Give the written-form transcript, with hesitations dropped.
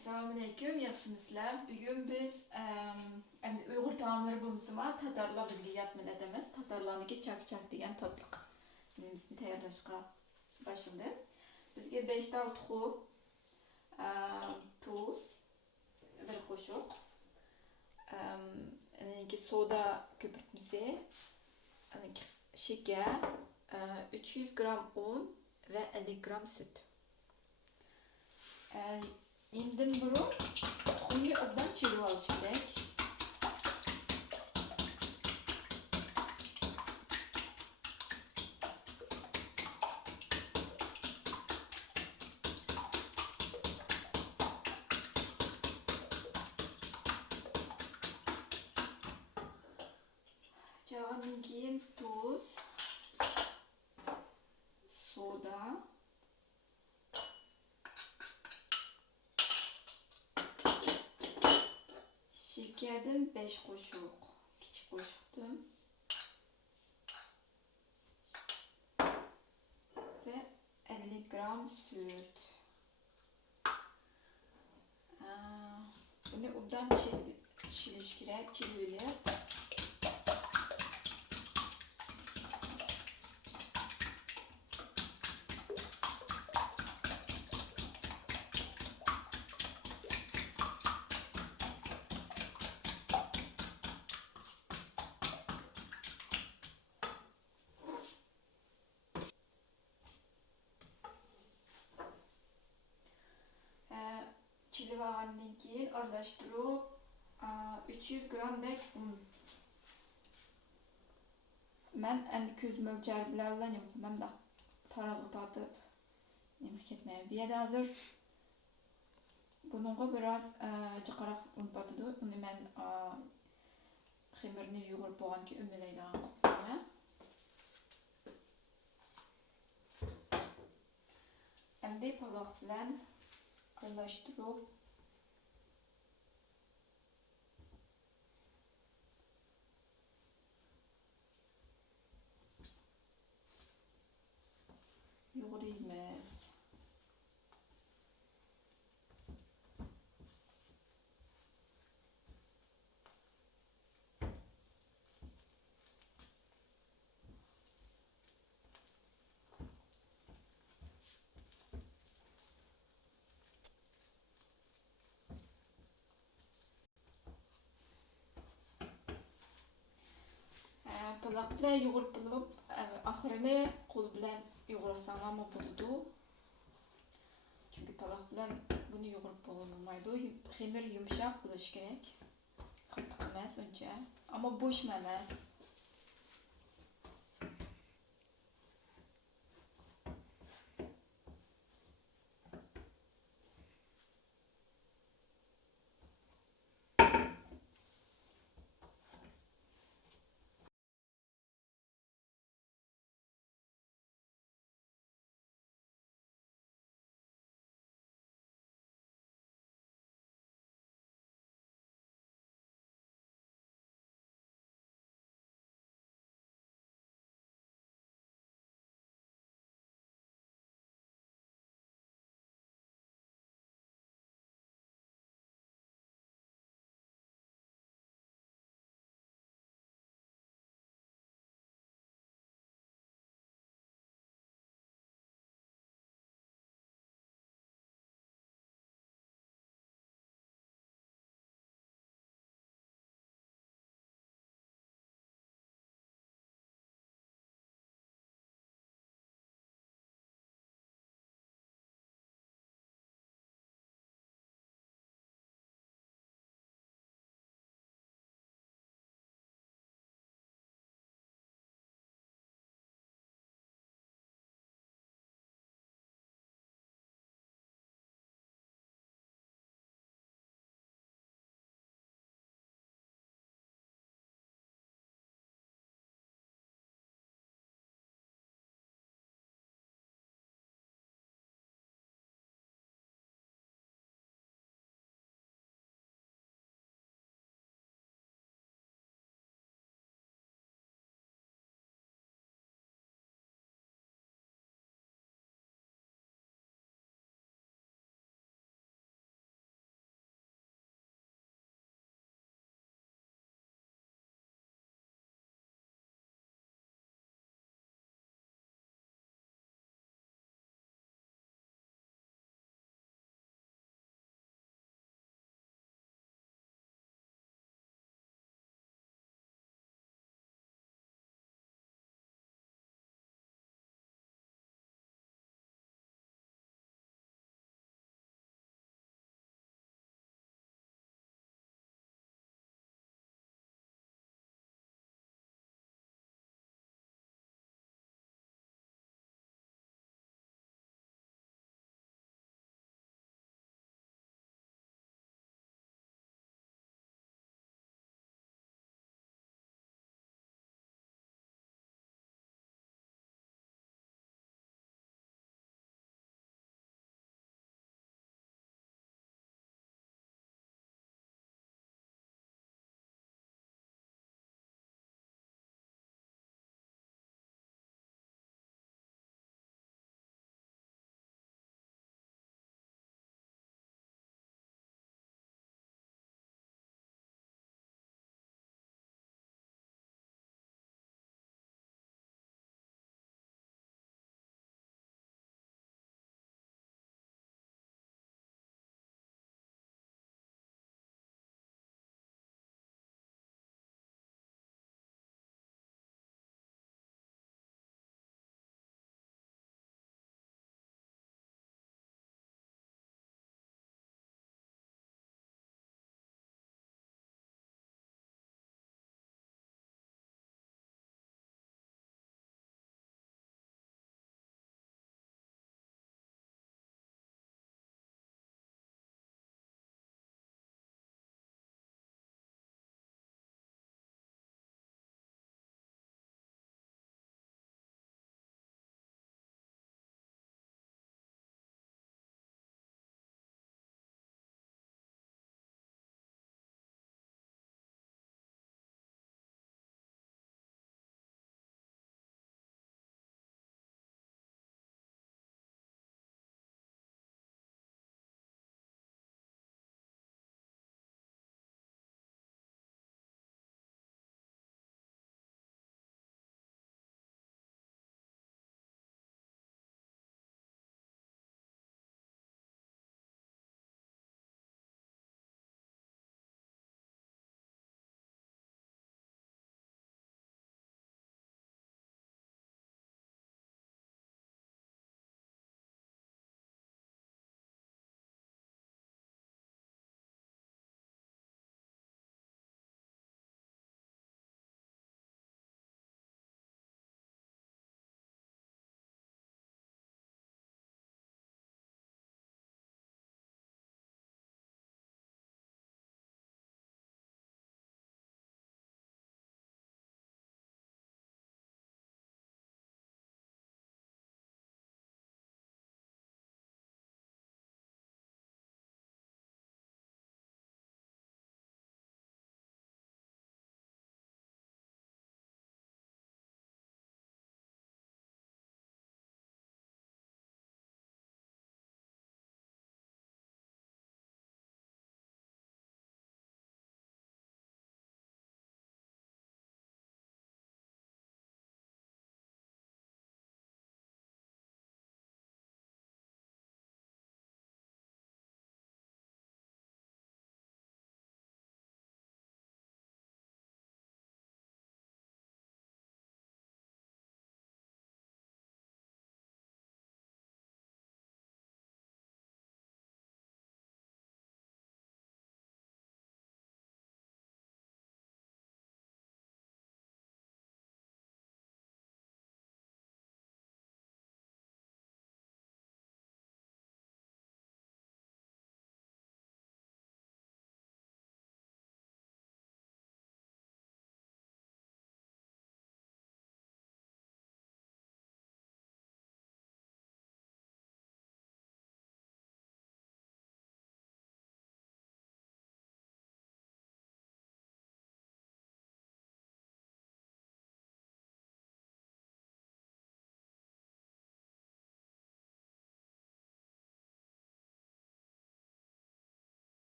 Assalomu alaykum, yaxshimisizlar? Bugun biz endi Uyg'ur taomlari bo'lmasa, tatarlar bizga yot millatimiz. Tatarlarniki chak-chak degan tatliq nemisini tayyorlashga boshladi. Bizga 5 ta tuxum, tuz, bir qoshiq, soda ko'pirtmasi, shakar, 300 gram un ve 50 gram süt. İndin burun, tuxumni obdan çevirib olish kerak. Çağından keyin tuz, soda, şekerden 5 qoshiq, kichik qoshiqdan ve 50 gram süt. Bunu obdan çilish kerak, chilib. Chilib olgandan keyin aralashtirib 300 gram dek un. Men endi ko'z mo'ljali bilan yapamam da tarig'i tatib nima ketmaydi. Bu yerda hozir bunga biroz jiqaroq un botadi. Uni men xamirni yug'urib bo'lgan keyin unlaydigan qilib. Endi paloq bilan aralashtirib yoğuraymiz. Paloq bilan yoğurib bo'lib, oxirini qo'l bilan yo'g'irasam ham bo'ladi. Chunki paloq bilan buni yo'g'irib bo'lmaydi. Xamir yumshoq bo'lishi kerak. Qattiq emas uncha, ammo bo'shma emas.